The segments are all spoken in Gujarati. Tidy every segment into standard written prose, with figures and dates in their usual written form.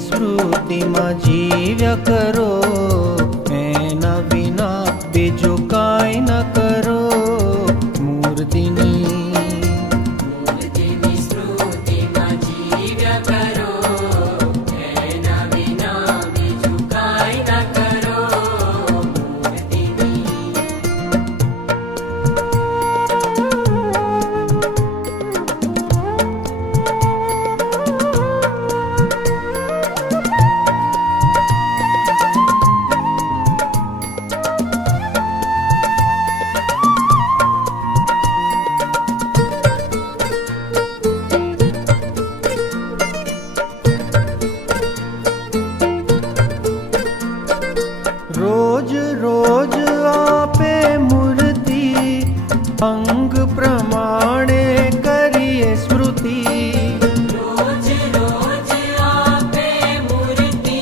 સ્મૃતિમાં જીવ્યા કરો, એના વિના બીજું કાંઈ ન કરો. મૂર્તિની સ્મૃતિમાં જીવ્યા કરો, એના વિના બીજું કાંઈ ન કરો. રોજ રોજ આપે મૂર્તિ, અંગ પ્રમાણે કરીએ સ્મૃતિ. રોજ રોજ આપે મૂર્તિ,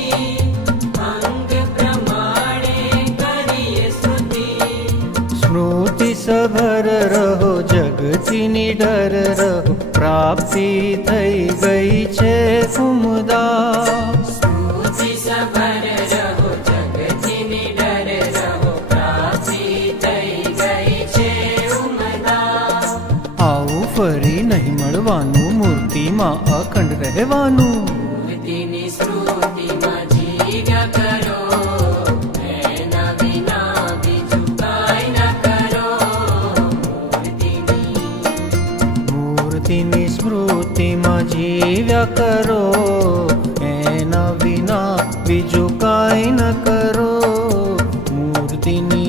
અંગ પ્રમાણે કરીએ સ્તુતિ. સ્મૃતિ સભર રહો, જગથી નિડર રહો, પ્રાપ્તિ થઈ ગઈ છે ઉમદા. સ્તુતિ સભર રહો, જગથી નિડર રહો, પ્રાપ્તિ થઈ ગઈ છે ઉમદા. આવું ફરી નહીં મળવાનું, મૂર્તિમાં અખંડ રહેવાનું. મૂર્તિની સ્મૃતિમાં જીવ્યા કરો, એના વિના બીજું કાંઈ ન કરો. મૂર્તિની સ્મૃતિમાં જીવ્યા કરો, એના વિના બીજું કાંઈ ન કરો. મૂર્તિની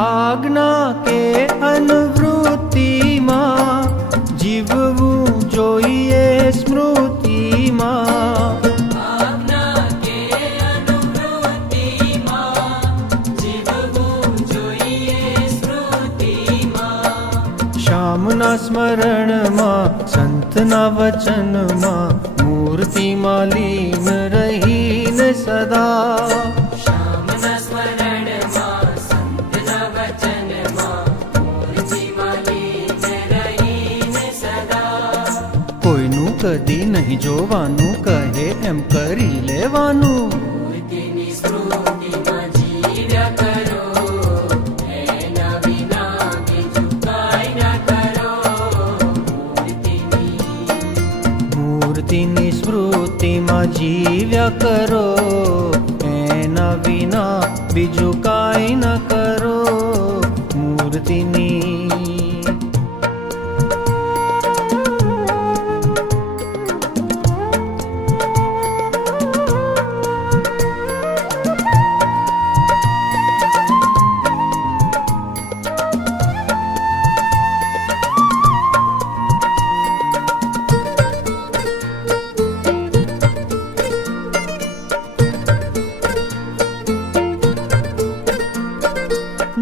આજ્ઞા કે અનુવૃત્તિમાં જીવવું જોઈએ સ્મૃતિમાં. આજ્ઞા કે અનુવૃત્તિમાં જીવવું જોઈએ સ્મૃતિમાં. શ્યામના સ્મરણમાં, સંતના વચનમાં, મૂર્તિમાં લીન રહીને સદા. શ્યામના સ્મરણમાં, સંતના વચનમાં, મૂર્તિમાં લીન રહીને સદા. કોઈનું કદી નહીં જોવાનું, કહે એમ કરી લેવાનું. મૂર્તિની સ્મૃતિમાં જીવ્યા કરો, એના વિના બીજું કાંઈ ન કરો. મૂર્તિની સ્મૃતિમાં જીવ્યા કરો, એના વિના બીજું કાંઈ ન કરો. મૂર્તિની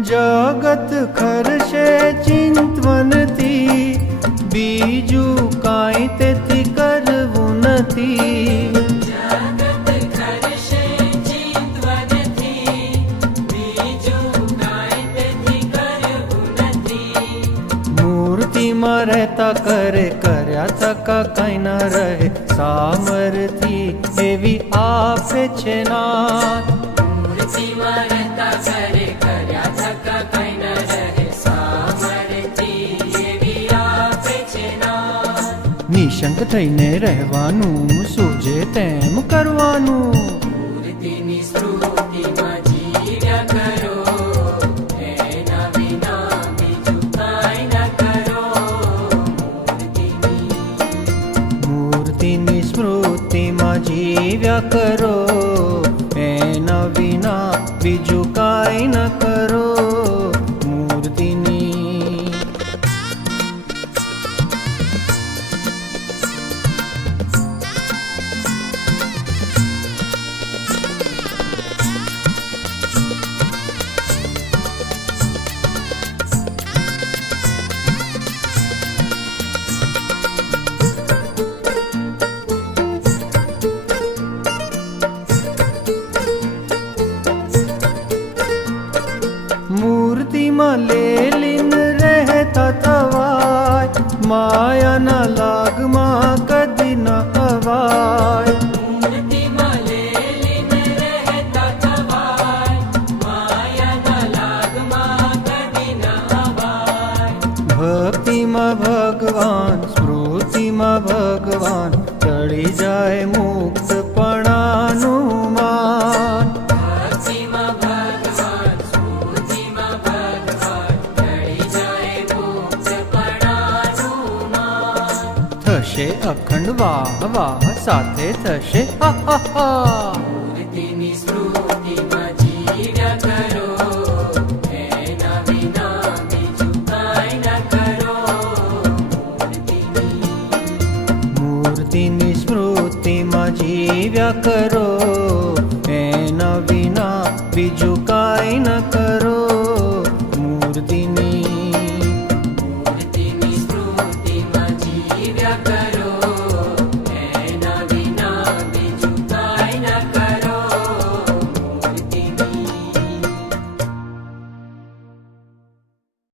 જગત ખરશે ચિંતવનથી, બીજું કાંઈ તેથી કરવું નથી. જગત ખરશે ચિંતવનથી, બીજું કાંઈ તેથી કરવું નથી. મૂર્તિમાં રહેતા કરે, કર્યા થકા કાંઈ ન રહે, સામરથી એવી આપે છે નાથ. મૂર્તિમાં રહેતા કરે, કર્યા થકા કાંઈ ન રહે, સામરથી એવી આપે છે નાથ. નિશંક થઈને રહેવાનું, સુખ સૂજે તેમ કરવાનું. મૂર્તિની સ્મૃતિમાં જીવ્યા કરો, એના વિના બીજું કાંઈ ન કરો. મૂર્તિની સ્મૃતિમાં જીવ્યા કરો, એના વિના બીજું કાંઈ ન કરો. મૂર્તિની મૂર્તિમાં લેલીન રહેતા તવાય, માયાના લાગમાં કદી ન અવાય. મૂર્તિમાં લેલીને રહેતા થવાય, માયાના લાગમાં કદી ન અવાય. ભક્તિમાં ભગવાન, સ્મૃતિમાં ભગવાન, ચડી જાય મુક્તપણાનું માન. ભક્તિમાં ભગવાન, સ્મૃતિમાં ભગવાન, ચડી જાય મુક્તપણાનું માન. થશે અખંડ વાહ વાહ, સાથે થશે હા હા હા. મૂર્તિની સ્મૃતિમાં જીવ્યા કરો, એના વિના બીજું કાંઈ ન કરો. મૂર્તિની સ્મૃતિમાં જીવ્યા કરો, એના વિના બીજું